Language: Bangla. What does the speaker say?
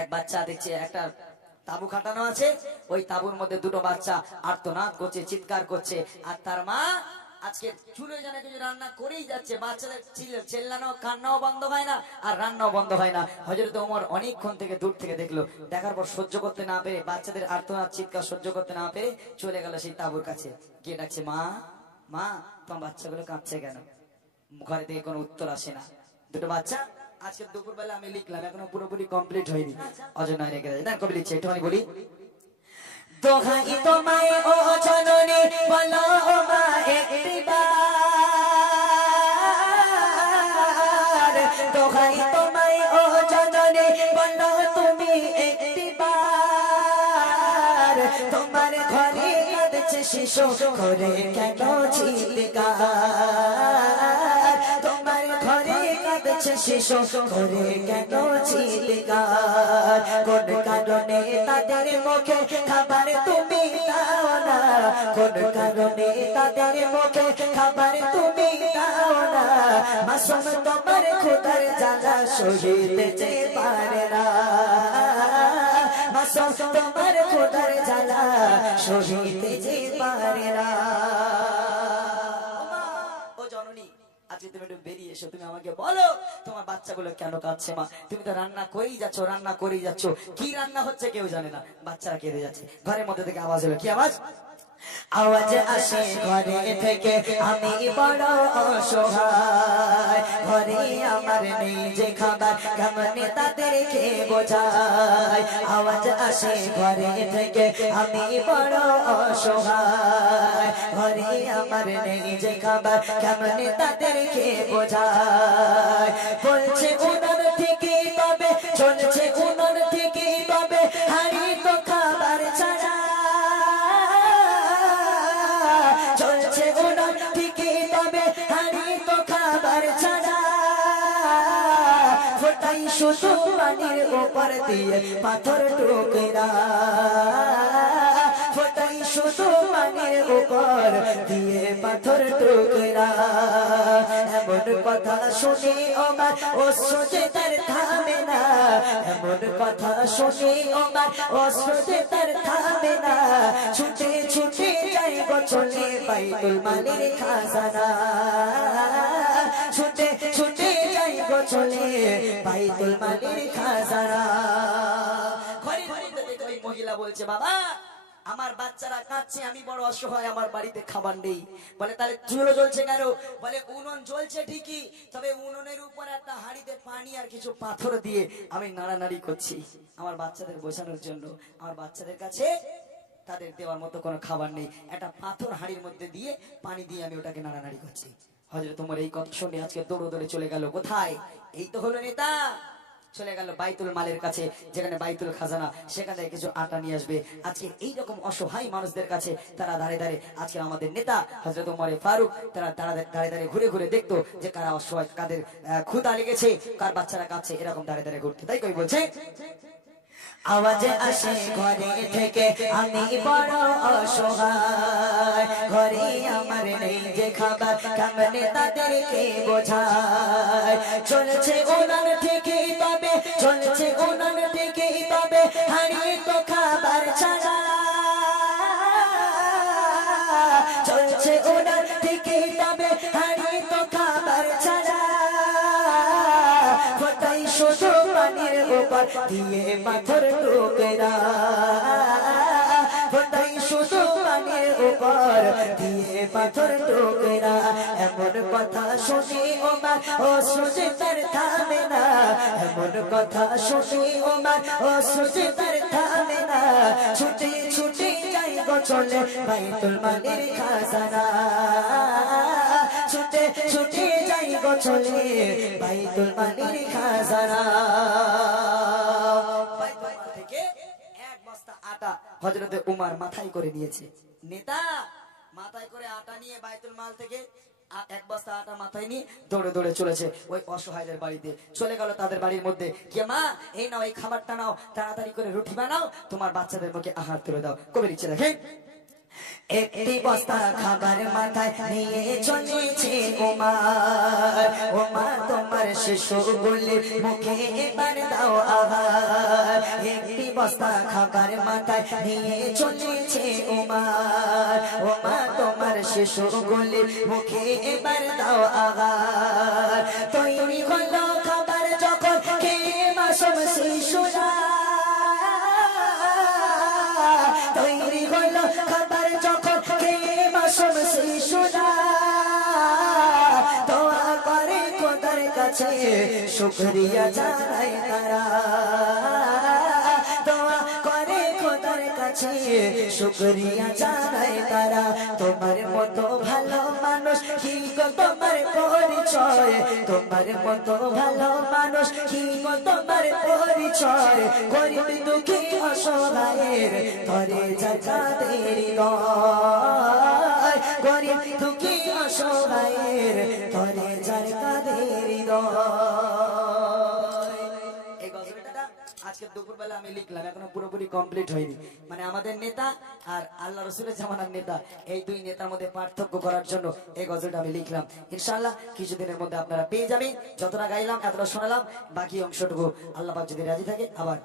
এক বাচ্চা দেখছে একটা তাবু খাটানো আছে, ওই তাবুর মধ্যে দুটো বাচ্চা আর্তনাদ করছে, চিৎকার করছে, আর তার মা আজকে চুলে জানে কিছু রান্না করেই যাচ্ছে। বাচ্চাদের চেল্লানো কান্নাও বন্ধ হয় না আর রান্নাও বন্ধ হয় না। হযরত ওমর অনেকক্ষণ থেকে দূর থেকে দেখলো, দেখার পর সহ্য করতে না পেরে, বাচ্চাদের আর্তনাদ চিৎকার সহ্য করতে না পেরে চলে গেল সেই তাবুর কাছে, গিয়ে ডাকছে, মা মা তোমার বাচ্চাগুলো কাঁদছে কেন? ঘরে থেকে কোনো উত্তর আসে না। দুটো বাচ্চা আজকে দুপুরবেলা আমি লিখলাম, এখনো পুরোপুরি কমপ্লিট হয়নি, অজয় রেখে দেয় না, কবি লিখছে, একটুখানি বলি। দোহাই তোমায় ও জননী বলো মা একটিবার, দোহাই তোমায় ও জননী বলো তুমি একটিবার, তোমার ঘরে কাঁদছে শিশু করে কেন চিৎকার, তোমার ঘরে কাঁদছে শিশু করে কেন চিৎকার, কোন কারণে তাদের মুখে খাবার তুমি দাও না, কোন কারণে তাদের মুখে খাবার তুমি দাও না, মাসুম তোমার খোদার জ্বালা সহিতে যে পারে না, মাসুম তোমার খোদার জ্বালা সহিতে যে পারে না। ও জননী, আজকে তুমি একটু বেরিয়ে এসো, তুমি আমাকে বলো তোমার বাচ্চাগুলো কেন কাঁদছে? মা তুমি তো রান্না করেই যাচ্ছ, রান্না করেই যাচ্ছ, কি রান্না হচ্ছে কেউ জানে না, বাচ্চারা কেঁদে যাচ্ছে। ঘরের মধ্যে থেকে আওয়াজ হলো, কি আওয়াজ? আওয়াজ আসে ঘরে থেকে, আমি বড় অসহায়, ঘরে আমার নেই যে খাবার, কেমনে তাদেরকে বোঝায়, আওয়াজ আসে ঘরে থেকে, আমি বড় অসহায়, ঘরে আমার নেই যে খাবার, কেমনে তাদেরকে বোঝায়, বলছে উনার থেকে তবে চলছে, উনার থেকে তবে হারি তো খাবার ছাড়া, চলছে উনার থেকে তবে হারি তো খাবার ছাড়া, ফোটাই শুধু পানির উপর দিয়ে পাথর টুকরা, ফোটাই শুধু পানির উপর দিয়ে পাথর টুকরা, এমন কথা শুনে আমার অশ্রু যে তার থামে না, এমন কথা শুনে আমার অশ্রু যে তার থামে না, ছুটে ছুটে যাই গো চলে বাইতুল মালের খাজানা, ছুটে ছুটে যাই গো চলে বাইতুল মালের খাজানা। ঘরের মধ্যে থেকে ওই মহিলা বলছে, বাবা আমার বাচ্চারা কাঁদছে, আমি বড় অসহায়, আমার বাড়িতে খাবার নেই। বলে তাহলে চুলো জ্বলছে কেন? বলে উনুন জ্বলছে ঠিকই, তবে উনুনের উপর একটা হাঁড়িতে পানি আর কিছু পাথর দিয়ে আমি নাড়ানাড়ি করছি আমার বাচ্চাদের বোঝানোর জন্য, আমার বাচ্চাদের কাছে তাদের দেওয়ার মতো কোনো খাবার নেই, একটা পাথর হাঁড়ির মধ্যে দিয়ে পানি দিয়ে আমি ওটাকে নাড়ানাড়ি করছি। হযরত ওমর এই কথা শুনে আজকে দৌড়ে দৌড়ে চলে গেল কোথায়? এই তো হলো নেতা, চলে গেল বাইতুল মালের কাছে, যেখানে বাইতুল খাজানা, সেখানে কিছু আটা নিয়ে আসবে। আজকে এইরকম অসহায় মানুষদের কাছে তারা দাঁড়িয়ে দাঁড়িয়ে, আজকে আমাদের নেতা হযরত ওমর ফারুক, তারা দাঁড়িয়ে দাঁড়িয়ে ঘুরে ঘুরে দেখতো যে কারা অসহায়, কাদের ক্ষুধা লেগেছে, কার বাচ্চারা কাঁদছে, এরকম দাঁড়িয়ে দাঁড়িয়ে ঘুরতে। তাই কই বলছে, আওয়াজ আসে ঘরে থেকে, আমি বড় অসহায়, ঘরে আমার নেই যে খাবার, কেমনে তাদেরকে বোঝায়, চলছে ওনার থেকে তবে, চলছে ওনার থেকে তবে হারিয়ে তো খাবার ছাড়া, চলছে ওনার থেকে তবে হারিয়ে তো খাবার ছাড়া, ফোটাই শুধু পানির উপর দিয়ে পাথর টুকরা, ফোটাই শুধু পানির উপর দিয়ে পাথর টুকরা, এমন কথা শুনে ওমর অশ্রু যে তার থামে না, এমন কথা শুনে ওমর অশ্রু যে তার থামে না, ছুটে ছুটে যাই গো চলে বাইতুল মালের খাজানা, ছুটে ছুটে যাই গো চলে বাইতুল মালের খাজানা। থেকে এক বস্তা আটা হযরতে উমর মাথায় করে নিয়েছে। নেতা মাথায় করে আটা নিয়ে বাইতুল মাল থেকে এক বস্তা আটা মাথায় নিয়ে দৌড়ে দৌড়ে চলেছে ওই অসহায়দের বাড়িতে, চলে গেল তাদের বাড়ির মধ্যে, কে মা এই নাও, এই খাবারটা নাও, তাড়াতাড়ি করে রুটি বানাও, তোমার বাচ্চাদের মুখে আহার তুলে দাও। কবি লিখছে, দেখেন, একটি বস্তা খাবার মাথায় নিয়ে চলেছে ওমর, ওমর তোমার শিশুগুলির মুখে এবার দাও আহার, বস্তা খাবার মাথায় নিয়ে চলেছে উমার। ও মা তোমার শিশু গুলি মুখে এবার দাও আগার। তৈরি হলো খাবার যখন খেয়ে মাসুম শিশুরা, তৈরি হলো খাবার যখন খেয়ে মাসুম শিশুরা, দোয়া করে খোদার কাছে শুকরিয়া জানাই তারা, দোয়া করে খোদার কাছে শুকরিয়া জানাই তারা। তোমার মতো ভালো মানুষ কি গো তোমার পরিচয়, তোমার মতো ভালো মানুষ কি গো তোমার পরিচয়। গরিব দুঃখী অসহায়ের ধরে যায় তাদের হৃদয়, গরিব দুঃখী অসহায়ের ধরে যায় তাদের হৃদয়। এই গজলটা আজকে দুপুরবেলা আমি লিখলাম, এখনো পুরোপুরি কমপ্লিট হয়নি। মানে আমাদের নেতা আর আল্লাহ রসুলের জামানার নেতা, এই দুই নেতার মধ্যে পার্থক্য করার জন্য এই গজলটা আমি লিখলাম। ইনশাআল্লাহ কিছুদিনের মধ্যে আপনারা পেয়ে যাবেন। যতটা গাইলাম এতটা শোনালাম, বাকি অংশটুকু আল্লাহ পাক যদি রাজি থাকে আবার